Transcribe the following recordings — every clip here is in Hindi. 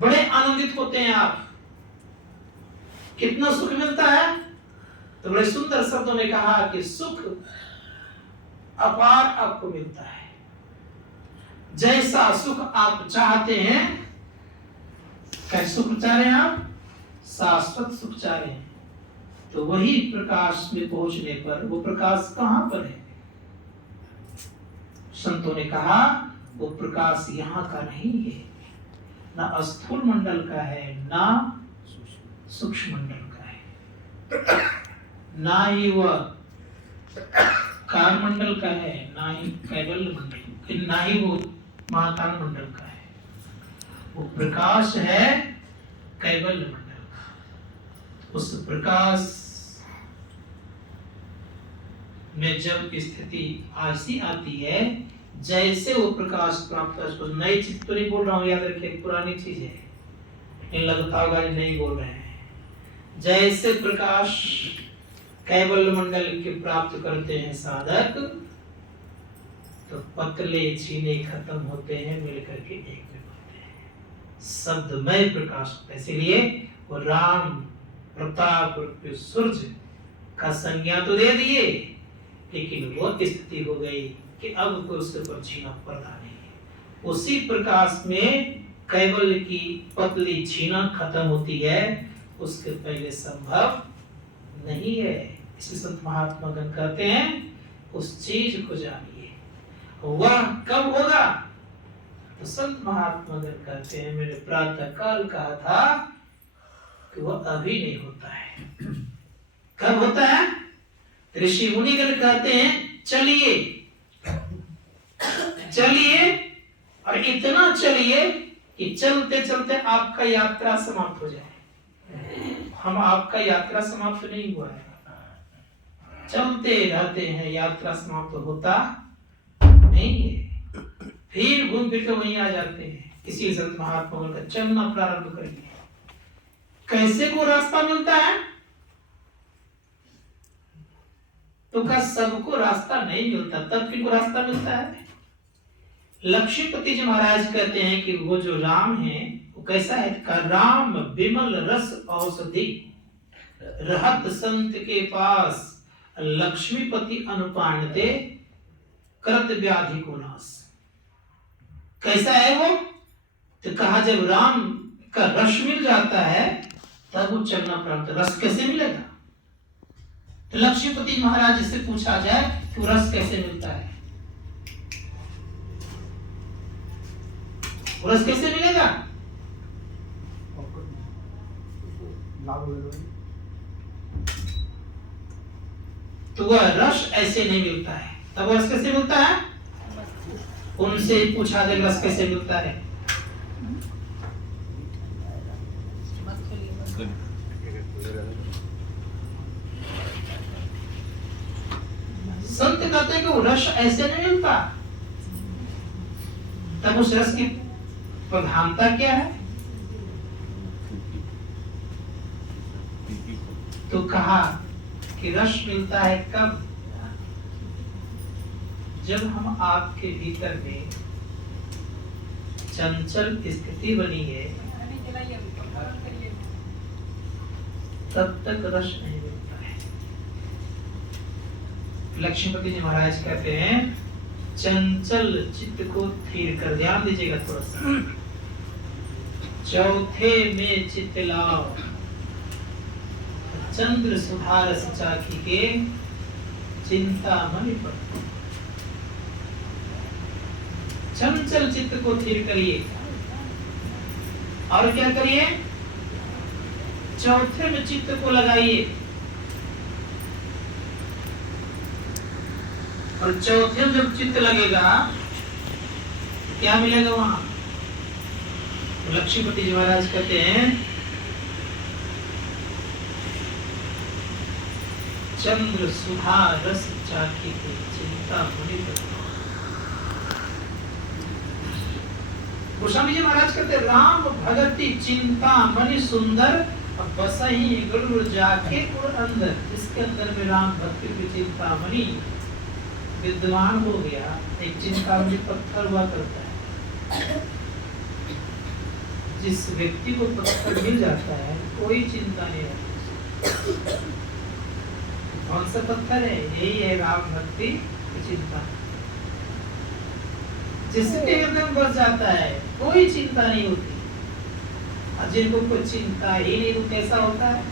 बड़े आनंदित होते हैं आप। कितना सुख मिलता है? तो बड़े सुंदर शब्दों में कहा कि सुख अपार आपको मिलता है। जैसा सुख आप चाहते हैं, कैसे सुख चाह रहे हैं आप? शाश्वत सुख चाह रहे हैं, तो वही प्रकाश में पहुंचने पर वो प्रकाश कहां पर है? संतों ने कहा वो प्रकाश यहाँ का नहीं है, ना स्थूल मंडल का है, ना सूक्ष्म मंडल का है, ना ही वह कार मंडल का है, ना ही कैवल्य मंडल, ना ही वो महाकाल मंडल का है। वो प्रकाश है कैवल्य मंडल का। उस प्रकाश में जब स्थिति ऐसी आती है, जैसे वो प्रकाश प्राप्त कर, उसको नई चीज तो नहीं बोल रहा हूँ, याद रखिए पुरानी चीज है, लेकिन लगता होगा नहीं बोल रहे हैं। जैसे प्रकाश कैवल्य मंडल के प्राप्त करते हैं साधक, तो पतले छीने खत्म होते हैं, मिलकर के एक में बनते हैं, शब्दमय प्रकाश होता है। इसीलिए वो राम प्रताप सूर्य का संज्ञा तो दे दिए, लेकिन वो स्थिति हो गई कि अब तो उसके ऊपर छीना पड़ता नहीं है। उसी प्रकाश में कैवल्य की पतली छीना खत्म होती है, उसके पहले संभव नहीं है। इसी संत महात्मा गण कहते हैं उस चीज को जानिए, वह कब होगा? तो संत महात्मा गण कहते हैं मैंने प्रातः काल कहा था कि वह अभी नहीं होता है। कब होता है? ऋषि मुनिगण कहते हैं चलिए चलिए, और इतना चलिए कि चलते चलते आपका यात्रा समाप्त हो जाए। हम आपका यात्रा समाप्त नहीं हुआ है, चलते रहते हैं, यात्रा समाप्त होता नहीं है, फिर घूम फिर के वहीं आ जाते हैं। इसी संत महात्मा का चलना प्रारंभ करेंगे। कैसे को रास्ता मिलता है? तो क्या सबको रास्ता नहीं मिलता, तब किनको रास्ता मिलता है? लक्ष्मीपति जी महाराज कहते हैं कि वो जो राम है वो कैसा है? का राम विमल रस औषधि, रहत संत के पास, लक्ष्मीपति अनुपानते, करत व्याधि को नाश। कैसा है वो? तो कहा जब राम का रस मिल जाता है तब वो चलना प्रारंभ। रस कैसे मिलेगा? तो लक्ष्मीपति महाराज से पूछा जाए कि रस कैसे मिलता है, रस कैसे मिलेगा? तो वह रस ऐसे नहीं मिलता है। तब रस कैसे मिलता है? उनसे पूछा जाए रस कैसे मिलता है। संत कहते हैं कि वो रस ऐसे नहीं मिलता। तब उस रस की प्रधानता क्या है? तो कहा कि रस मिलता है कब? जब हम आपके भीतर में चंचल स्थिति बनी है, तब तक रस नहीं मिलता है। लक्ष्मीपति जी महाराज कहते हैं चंचल चित्त को स्थिर कर, ध्यान दीजिएगा थोड़ा सा। चौथे में चित्त लाओ, चंद्र सुधा रस चाखी के, चिंता मनि पर। चंचल चित्त को स्थिर करिए, और क्या करिए? चौथे में चित्त को लगाइए, और चौथे में जब चित्त लगेगा क्या मिलेगा वहां? लक्ष्मीपति जी महाराज कहते हैं चंद्र सुधा रस चाखी के, चिंता मनि पर। गोस्वामी जी महाराज कहते राम भगति चिंता मनि सुंदर, बसही गुरु जाके और अंदर। इसके अंदर में राम भक्ति की चिंता मणि विद्वान हो गया। एक चिंता मणि पत्थर हुआ करता है, जिस व्यक्ति को पत्थर मिल जाता है कोई चिंता नहीं रहती। कौन सा पत्थर है? यही है राम भक्ति की चिंता। जिसके हृदय में बस जाता है कोई चिंता नहीं होती। और जिनको कोई चिंता ही नहीं, तो कैसा होता है?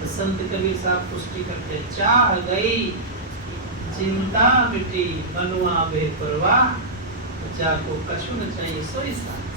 तो संत कबीर साहब पुष्टि करते, चाह गई चिंता मिटी मनुआ बेपरवाह, जाको कछु न चाहिए सोई सा।